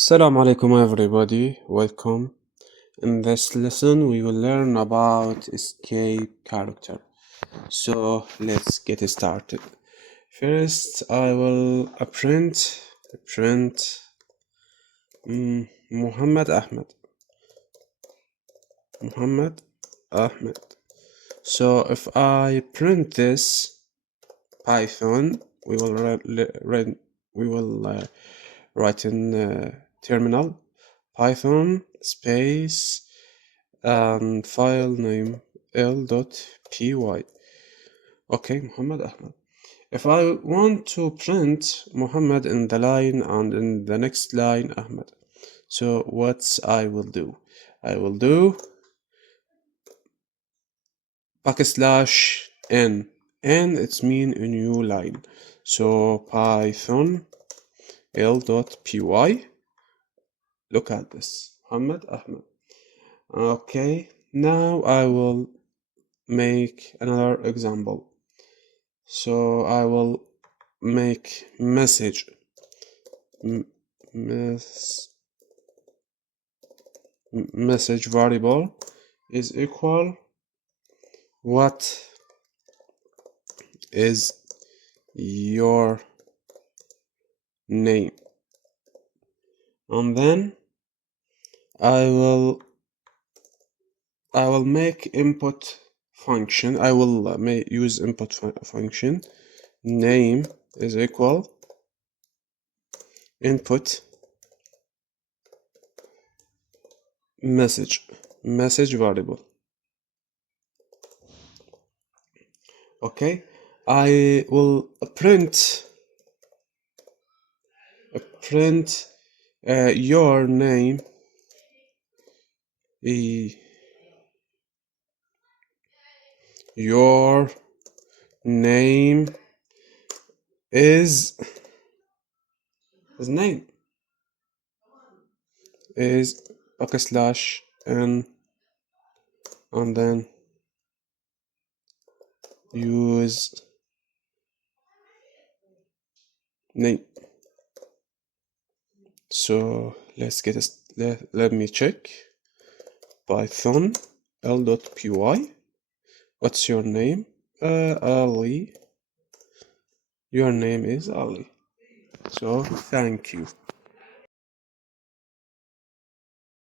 Assalamu alaikum everybody, welcome. In this lesson we will learn about escape character. So let's get started. First I will print Muhammad Ahmed. So if I print this Python, we will write in terminal Python space and file name l.py. Okay, Muhammad Ahmed. If I want to print Muhammad in the line and in the next line Ahmed, so what I will do? I will do \n. N it's mean a new line. So Python l.py. Look at this, Muhammad Ahmed. Okay, now I will make another example. So I will make message variable is equal what is your name, and then I will make input function. I will use input function. Name is equal input message variable. Okay, I will print your name. Your name is name is \n, and then use name. So let's get let me check. Python l.py. What's your name? Ali. Your name is Ali. So thank you.